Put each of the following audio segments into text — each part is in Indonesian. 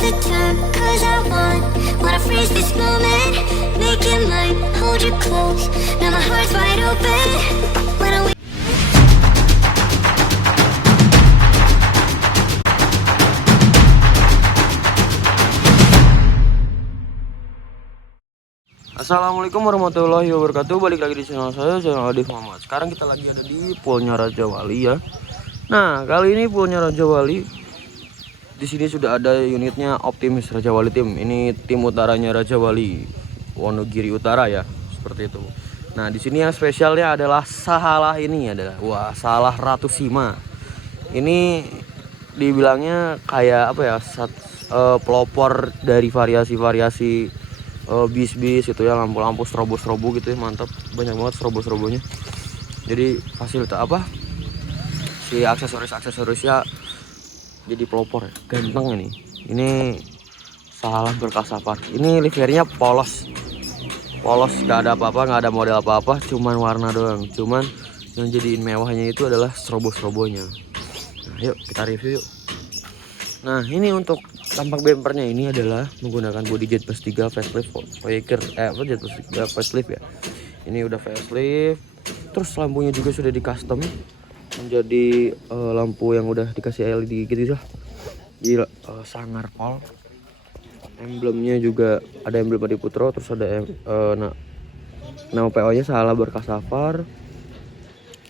The time, 'cause I wanna freeze this moment, make it mine, hold you close. Now my heart's wide open. When I Assalamualaikum warahmatullahi wabarakatuh. Balik lagi di channel saya, channel Adif Muhammad. Sekarang kita lagi ada di poolnya Raja Wali ya. Nah, kali ini poolnya Raja Wali. Di sini sudah ada unitnya Optimis Raja Wali tim. Ini tim utaranya Raja Wali, Wonogiri Utara ya, seperti itu. Nah, di sini yang spesialnya adalah Salah ini adalah Salah Ratu Sima. Ini dibilangnya kayak apa ya? Pelopor dari variasi-variasi bis-bis itu ya, lampu-lampu strobo-strobo gitu ya, mantap, banyak banget strobo-strobonya. Jadi fasilitas apa? Si aksesorisnya jadi pelopor ya. Ganteng ini. Ini Salah berkasafar. Ini livernya polos, nggak ada apa-apa, nggak ada model apa-apa, cuman warna doang. Cuman yang jadiin mewahnya itu adalah strobo-strobonya. Nah, yuk kita review yuk. Nah, ini untuk tampak bempernya ini adalah menggunakan body jet plus 3 facelift Voyager jet plus 3 facelift ya. Ini udah facelift. Terus lampunya juga sudah di custom menjadi lampu yang udah dikasih LED gitu ya. Di sangar pol. Emblemnya juga ada emblem Adi Putro, terus ada nama PO-nya Salah Berkasafar.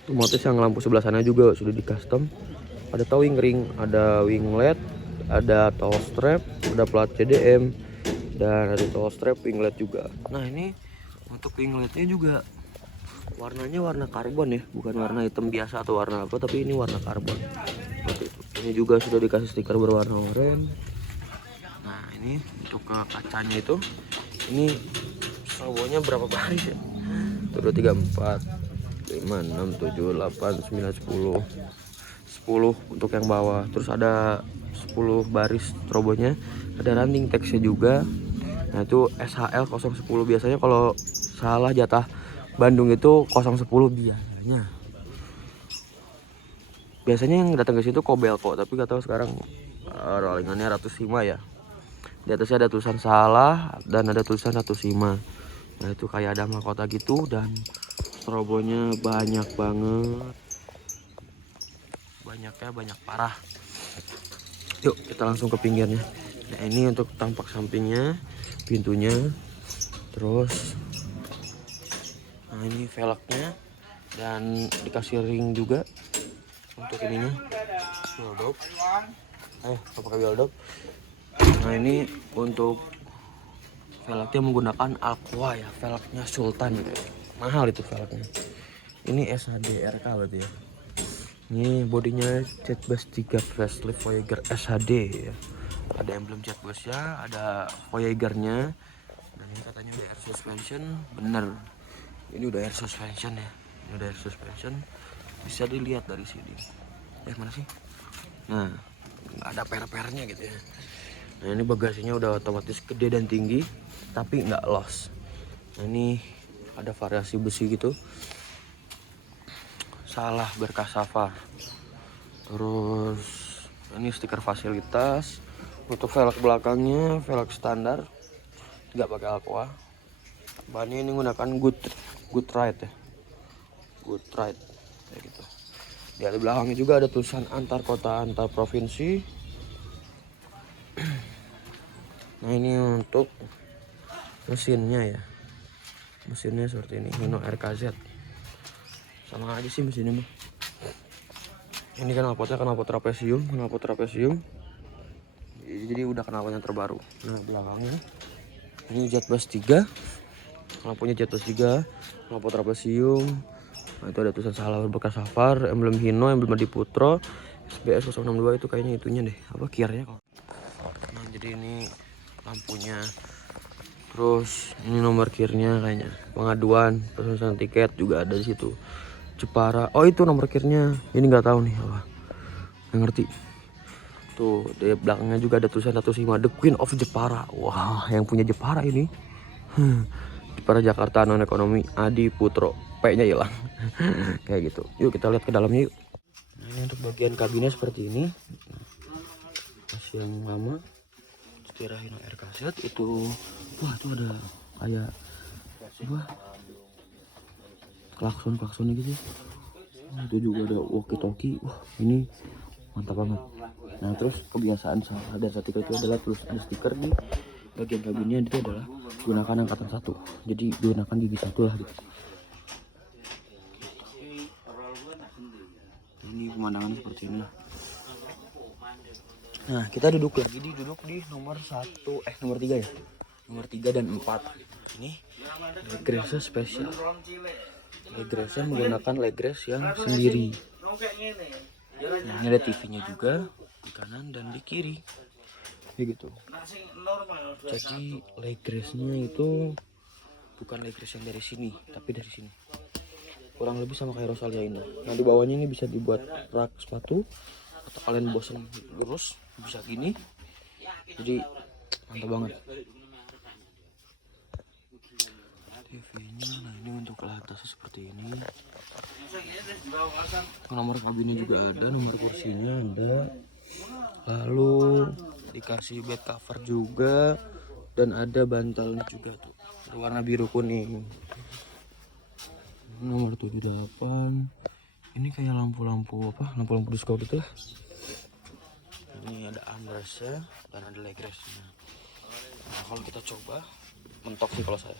Otomatis yang lampu sebelah sana juga sudah di custom. Ada towing ring, ada winglet, ada towel strap, ada plat CDM, dan ada towel strap winglet juga. Nah, ini untuk wingletnya juga warnanya warna karbon ya, bukan warna hitam biasa atau warna apa, tapi ini warna karbon. Ini juga sudah dikasih stiker berwarna oranye. Nah, ini untuk ke kacanya itu, ini strobonya berapa baris ya? 1, 2, 3, 4, 5, 6, 7, 8, 9, 10 untuk yang bawah. Terus ada 10 baris strobonya, ada running text-nya juga. Nah, itu SHL 010. Biasanya kalau Salah jatah Bandung itu 010 biasanya. Biasanya yang datang ke situ Kobelco, tapi gak tahu sekarang rollingannya Ratu Sima ya. Di atasnya ada tulisan Salah dan ada tulisan Ratu Sima. Nah, itu kayak ada mahkota gitu, dan strobonya banyak banget. Banyak parah. Yuk kita langsung ke pinggirnya. Nah, ini untuk tampak sampingnya, pintunya. Terus nah, ini velgnya, dan dikasih ring juga untuk ininya, wheel dop. Pakai wheel dop. Nah, ini untuk velgnya menggunakan Aqua ya, velgnya Sultan gitu ya. Mahal itu velgnya. Ini SHD RK berarti ya. Ini bodinya Jetbus 3 facelift Voyager SHD ya. Ada emblem Jetbus ya, ada Voyagernya. Dan ini katanya udah air suspension, bener. Ini udah air suspension ya. Ini udah air suspension. Bisa dilihat dari sini. Mana sih? Nah, nggak ada per-pernya gitu ya. Nah, ini bagasinya udah otomatis gede dan tinggi, tapi nggak los. Nah, ini ada variasi besi gitu. Salah Berkasafar. Terus ini stiker fasilitas. Untuk velg belakangnya velg standar, nggak pakai Aqua. Bannya ini menggunakan Good Ride ya, Good Ride kayak gitu. Di belakangnya juga ada tulisan antar kota antar provinsi. Nah, ini untuk mesinnya ya, mesinnya seperti ini, Hino RKZ. Sama aja sih mesinnya mah. Ini knalpotnya knalpot trapesium. Jadi udah knalpotnya terbaru. Nah, belakangnya ini Jetbus 3, lampunya Jetbus 3, knalpot trapesium. Nah, itu ada tulisan Salah Berkasafar, emblem Hino, emblem Adi Putro, SBS 062 itu kayaknya itunya deh, apa kiernya kalau. Nah, jadi ini lampunya. Terus ini nomor kirnya kayaknya. Pengaduan, pemesanan tiket juga ada di situ. Jepara. Oh, itu nomor kirnya. Ini nggak tahu nih apa. Nggak ngerti. Tuh di belakangnya juga ada tulisan 105 The Queen of Jepara. Wah, yang punya Jepara ini Jepara Jakarta non ekonomi Adi Putro, P-nya hilang. Kayak gitu. Yuk kita lihat ke dalamnya yuk. Nah, ini untuk bagian kabinnya seperti ini. Masih yang lama. Setirah air kaset itu. Wah, itu ada kayak wah, klakson-klaksonnya gitu. Nah, itu juga ada walkie-talkie. Wah, ini mantap banget. Nah, terus kebiasaan ada stiker itu adalah terus ada stiker di bagian kabinnya itu adalah gunakan angkatan 1. Jadi gunakan gigi 1 lah gitu. Ini pemandangan seperti ini. Nah, kita duduk di nomor 3 ya. Nomor 3 dan 4. Ini legressnya spesial. Legressnya menggunakan legress yang sendiri. Nah, ini ada TV-nya juga di kanan dan di kiri. Kayak gitu. Jadi legressnya itu bukan legress yang dari sini, tapi dari sini. Kurang lebih sama kayak Rosalia ini. Nah, di bawahnya ini bisa dibuat rak sepatu atau kalian bosan lurus bisa gini. Jadi mantap banget. TV-nya, nah ini untuk ke atasnya seperti ini. Nomor kabinnya juga ada, nomor kursinya ada. Lalu dikasih bed cover juga dan ada bantalnya juga tuh, warna biru kuning. Nomor 78. Ini kayak lampu-lampu apa? Lampu-lampu disco gitu lah. Ini ada armrestnya dan ada legressnya. Nah, kalau kita coba mentok sih kalau saya.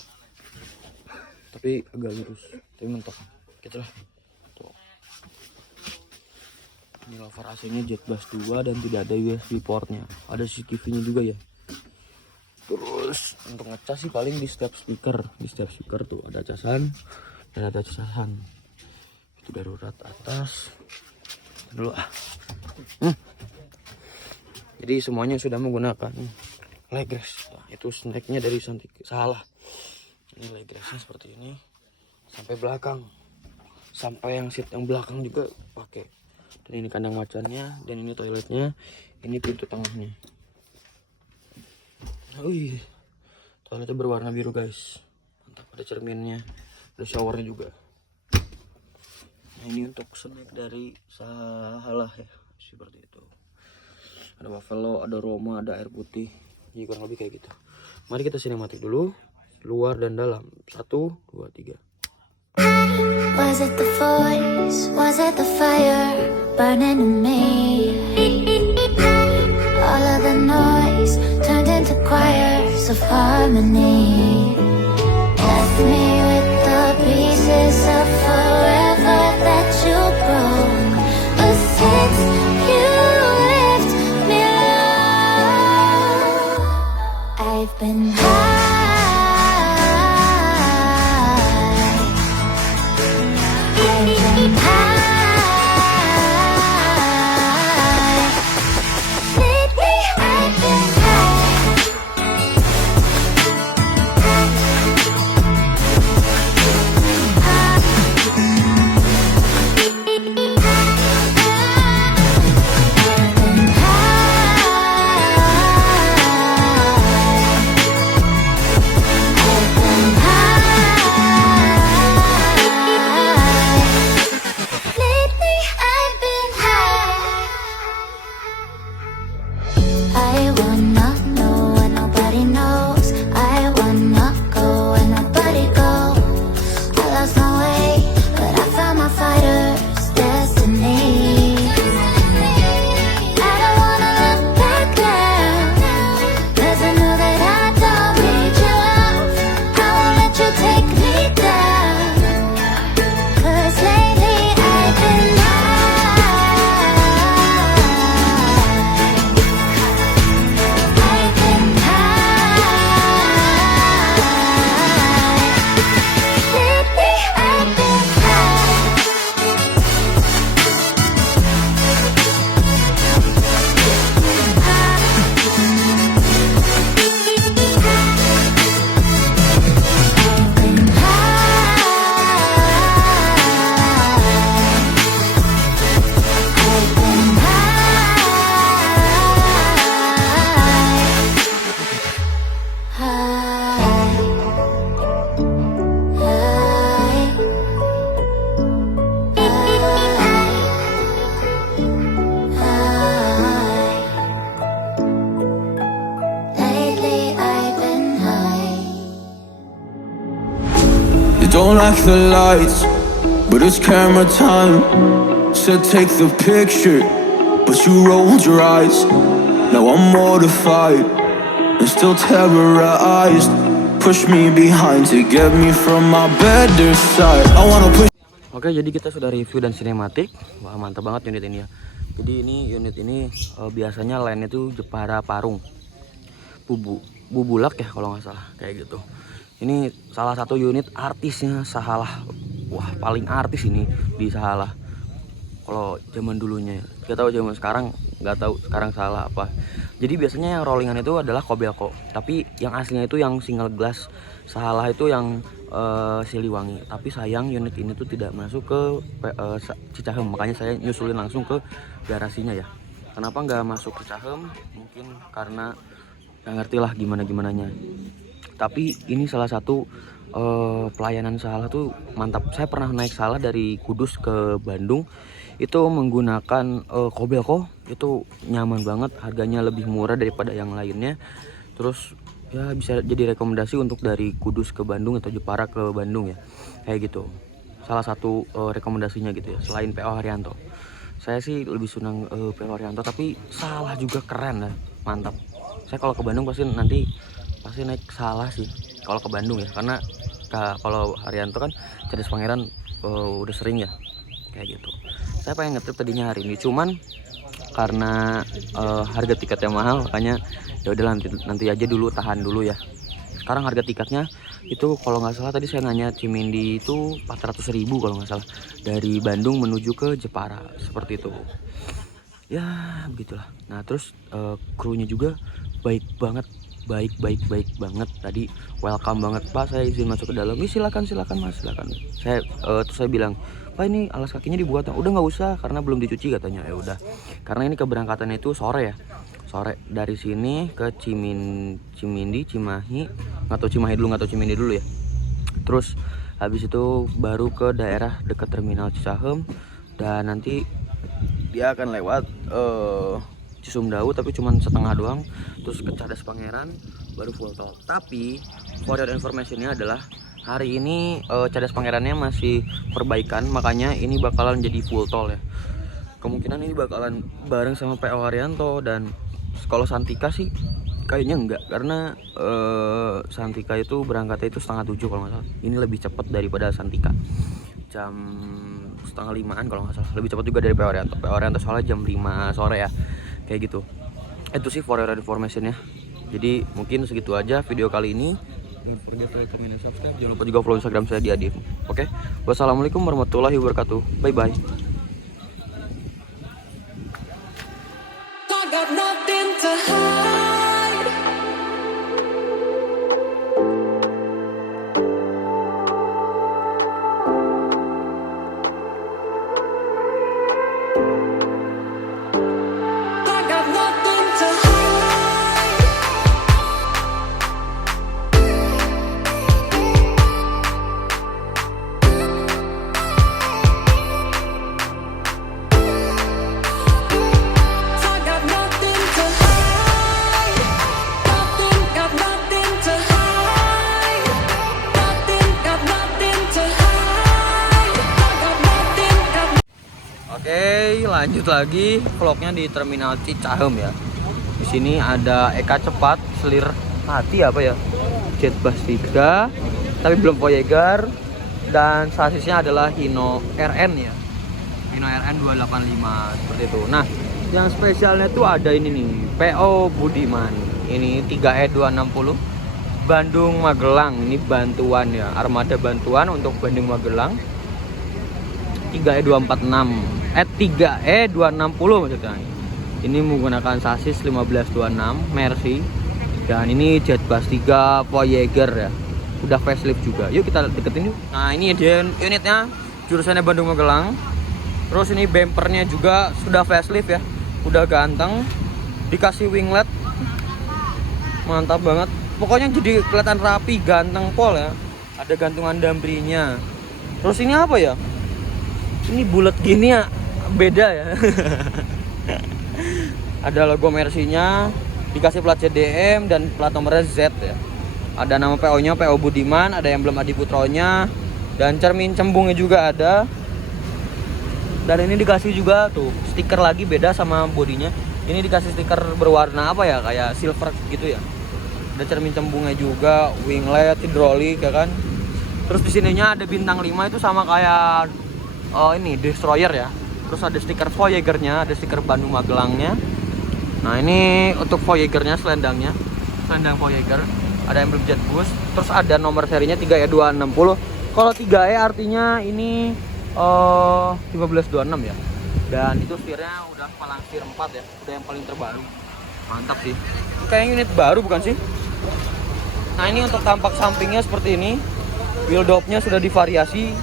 Tapi agak lurus, tapi mentok. Gitu lah. Tuh. Ini lover AC-nya Jetbus 2 dan tidak ada USB portnya. Ada CCTV-nya juga ya. Terus untuk ngecas sih paling di step speaker. Di step speaker tuh ada casan dan ada casan. Itu darurat atas. Dulu ah. Jadi semuanya sudah menggunakan legress. Nah, itu snacknya dari salah. Ini legressnya seperti ini sampai belakang, sampai yang seat yang belakang juga pakai. Dan ini kandang macannya, dan ini toiletnya, ini pintu tengahnya. Wih, toiletnya berwarna biru guys, mantap. Ada cerminnya, ada showernya juga. Nah, ini untuk snack dari salah ya, seperti itu. Ada buffalo, ada Roma, ada air putih, jadi kurang lebih kayak gitu. Mari kita sinematik dulu. Luar dan dalam. 1, 2, 3. Was it the voice? Was it the fire burning in me? All of the noise turned into choirs of harmony. Left me with the pieces of forever that you broke. But since you left me alone, I've been high. Don't like the lights, but it's camera time. Said take the picture, but you rolled your eyes. Now I'm mortified and still terrorized. Push me behind to get me from my better side. I wanna push. Oke, jadi kita sudah review dan sinematik. Wah, mantap banget unit ini ya. Jadi ini unit ini biasanya lainnya itu Jepara Parung, Bubulak ya kalau nggak salah, kayak gitu. Ini salah satu unit artisnya Sahalah. Wah, paling artis ini di Sahalah. Kalau zaman dulunya, kita tahu zaman sekarang nggak tahu sekarang Sahalah apa. Jadi biasanya yang rollingan itu adalah Kobelco, tapi yang aslinya itu yang single glass Sahalah itu yang Siliwangi. Tapi sayang unit ini tuh tidak masuk ke Cicahem, makanya saya nyusulin langsung ke garasinya ya. Kenapa nggak masuk ke Cicahem? Mungkin karena nggak ngerti lah gimananya. Tapi ini salah satu pelayanan Sahalah tuh mantap. Saya pernah naik Sahalah dari Kudus ke Bandung itu menggunakan Kobelco, itu nyaman banget, harganya lebih murah daripada yang lainnya. Terus ya bisa jadi rekomendasi untuk dari Kudus ke Bandung atau Jepara ke Bandung ya, kayak gitu. Salah satu rekomendasinya gitu ya, selain PO Haryanto. Saya sih lebih senang PO Haryanto, tapi Sahalah juga keren lah, mantap. Saya kalau ke Bandung pasti naik Sahalah sih kalau ke Bandung ya, karena kalau Haryanto kan Cadas Pangeran udah sering ya, kayak gitu. Saya pengen ngetrip tadinya hari ini, cuman karena harga tiketnya mahal, makanya ya udah nanti aja dulu, tahan dulu ya. Sekarang harga tiketnya itu kalau nggak salah tadi saya nanya Cimindi itu 400.000 kalau nggak salah, dari Bandung menuju ke Jepara, seperti itu ya, begitulah. Nah terus krunya juga baik banget tadi, welcome banget. Pak, saya izin masuk ke dalam. Silakan Mas, silakan. Terus saya bilang, Pak ini alas kakinya dibuat, udah nggak usah karena belum dicuci katanya. Ya udah, karena ini keberangkatannya itu sore ya, sore dari sini ke Cimindi, Cimahi, nggak tahu Cimindi dulu ya. Terus habis itu baru ke daerah dekat terminal Cicahem, dan nanti dia akan lewat Cisumdawu tapi cuman setengah doang, terus ke Cadas Pangeran baru full tol. Tapi for your information-nya adalah hari ini Cadas Pangerannya masih perbaikan, makanya ini bakalan jadi full tol ya. Kemungkinan ini bakalan bareng sama PO Haryanto, dan kalau Santika sih kayaknya enggak, karena Santika itu berangkatnya itu 6:30 kalau nggak salah. Ini lebih cepat daripada Santika, jam 4:30 kalau nggak salah, lebih cepat juga dari PO Haryanto soalnya jam 5 sore ya, kayak gitu. Itu sih for your information ya. Jadi mungkin segitu aja video kali ini. Don't forget to like, comment, and subscribe. Jangan lupa juga follow Instagram saya di Adif. Oke, wassalamualaikum warahmatullahi wabarakatuh. Bye bye. I got nothing to hide. I got nothing to hide. I got nothing to hide. Got nothing to hide. Got nothing to hide. I got nothing. Oke, lanjut lagi vlognya di terminal Cicahem ya. Di sini ada Eka Cepat, selir mati apa ya? Jetbus 3, tapi belum Voyager, dan sasisnya adalah Hino RN ya. Hino RN 285 seperti itu. Nah, yang spesialnya tuh ada ini nih, PO Budiman. Ini 3E260 Bandung Magelang. Ini bantuan ya, armada bantuan untuk Bandung Magelang. 3E246 3E260 maksudnya. Ini menggunakan sasis 1526 Mercy, dan ini Jetbus 3 Voyager ya, udah facelift juga. Yuk kita deketin yuk. Nah ini dia unitnya, jurusannya Bandung Magelang. Terus ini bumpernya juga sudah facelift ya, udah ganteng, dikasih winglet, mantap banget. Pokoknya jadi kelihatan rapi, ganteng pol ya. Ada gantungan dambrinya. Terus ini apa ya? Ini bulat gini ya, beda ya. Ada logo Mercy-nya, dikasih plat CDM dan plat nomornya Z ya. Ada nama PO-nya, PO Budiman, ada emblem Adi Putronya. Dan cermin cembungnya juga ada. Dan ini dikasih juga tuh stiker lagi, beda sama bodinya. Ini dikasih stiker berwarna apa ya, kayak silver gitu ya. Ada cermin cembungnya juga, winglet, hidrolik ya kan. Terus di sininya ada bintang 5 itu sama kayak ini destroyer ya. Terus ada stiker Voyager-nya, ada stiker Bandung Magelangnya. Nah ini untuk Voyager-nya, selendang Voyager. Ada emblem jet boost. Terus ada nomor serinya 3E260. Kalau 3E artinya ini 1526 ya. Dan itu setirnya udah Palangsir 4 ya, udah yang paling terbaru. Mantap sih. Kayak unit baru bukan sih? Nah ini untuk tampak sampingnya seperti ini. Wheel dopnya sudah divariasi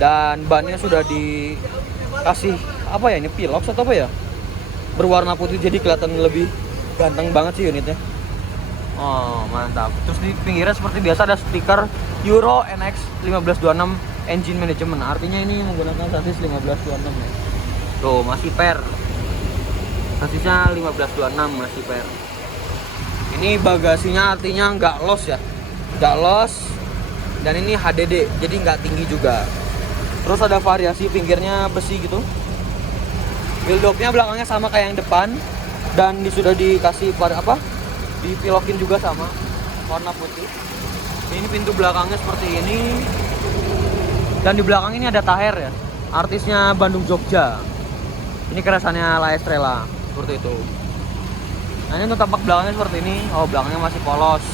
dan bannya sudah dikasih apa ya, ini pilox atau apa ya, berwarna putih, jadi kelihatan lebih ganteng banget sih unitnya. Oh mantap. Terus di pinggirnya seperti biasa ada stiker Euro NX 1526 Engine Management. Artinya ini menggunakan sasis 1526 ya. Tuh masih per. Sasisnya 1526 masih per. Ini bagasinya artinya nggak los ya, nggak los. Dan ini HDD, jadi nggak tinggi juga. Terus ada variasi pinggirnya besi gitu. Wheel dopnya belakangnya sama kayak yang depan. Dan sudah dikasih dipilokin juga sama warna putih. Ini pintu belakangnya seperti ini. Dan di belakang ini ada taher ya, artisnya Bandung Jogja. Ini kerasannya La Estrella seperti itu. Nah ini untuk tampak belakangnya seperti ini. Oh belakangnya masih polos.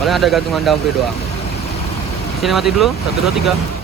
Paling ada gantungan damper doang. Sini mati dulu, 1, 2, 3.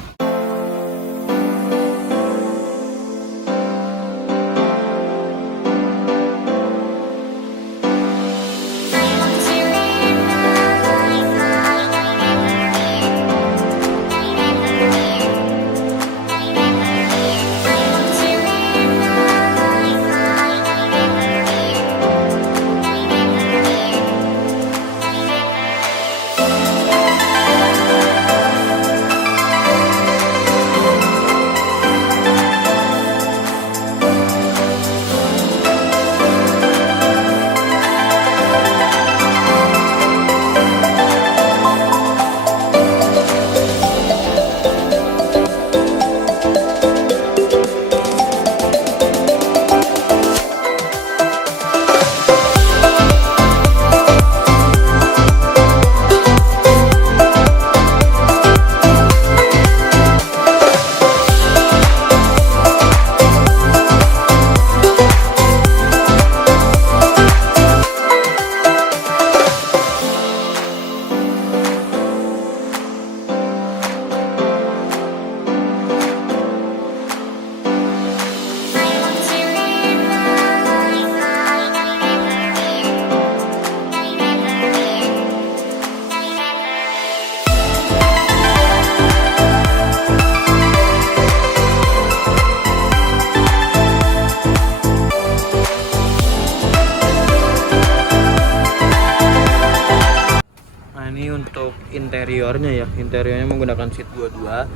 Untuk interiornya ya, interiornya menggunakan seat 22.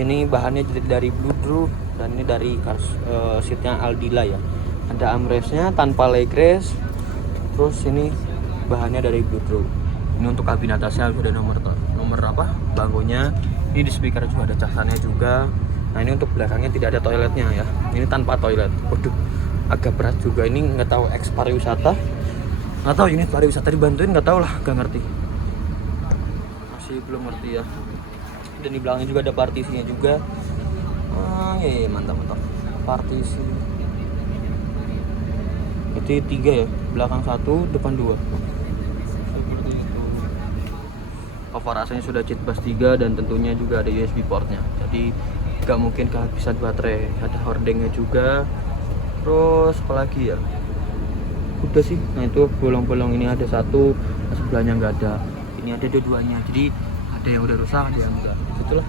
Ini bahannya dari Bluedroo dan ini dari seatnya Aldila ya. Ada armrestnya tanpa leg rest. Terus ini bahannya dari Bluedroo. Ini untuk kabin atasnya sudah nomor apa bangkunya. Ini di speaker juga ada casannya juga. Nah ini untuk belakangnya tidak ada toiletnya ya. Ini tanpa toilet. Waduh, agak berat juga. Ini nggak tahu eks pariwisata, nggak tahu unit pariwisata dibantuin, nggak tahu lah, nggak ngerti. Belum ngerti ya. Dan di belakangnya juga ada partisinya juga. Ya mantap. Partisi jadi 3 ya, belakang 1, depan 2 seperti itu. Cover AC-nya sudah cheat bus 3 dan tentunya juga ada USB portnya, jadi gak mungkin kehabisan baterai. Ada hordengnya juga. Terus apalagi ya, udah sih. Nah itu bolong-bolong ini ada 1, sebelahnya nggak ada. Ini ada dua-duanya, jadi ada yang udah rusak, ada yang enggak, itulah.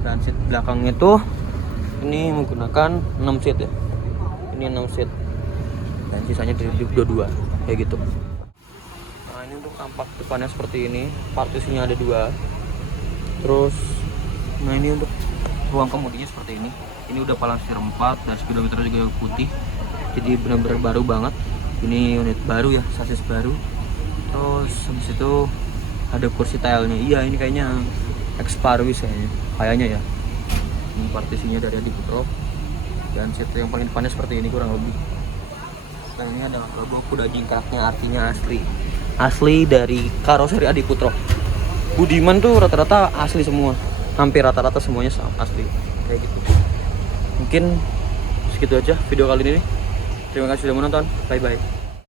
Dan seat belakang itu ini menggunakan 6 seat ya, ini 6 seat dan sisanya dari 22 kayak gitu. Nah ini untuk tampak depannya seperti ini, partisinya ada 2. Terus nah ini untuk ruang kemudinya seperti ini. Ini udah Palangsir 4 dan speedometer juga putih, jadi benar-benar baru banget. Ini unit baru ya, sasis baru. Terus habis itu Ada kursi tilenya. Iya, ini kayaknya Exparwis kayaknya ya. Ini partisinya dari Adi Putro. Dan seat yang paling depannya seperti ini kurang lebih. Nah, ini adalah logo kuda jingkraknya, artinya asli dari karoseri Adi Putro. Budiman tuh rata-rata asli semua, hampir rata-rata semuanya asli kayak gitu. Mungkin segitu aja video kali ini. Terima kasih sudah menonton, bye bye.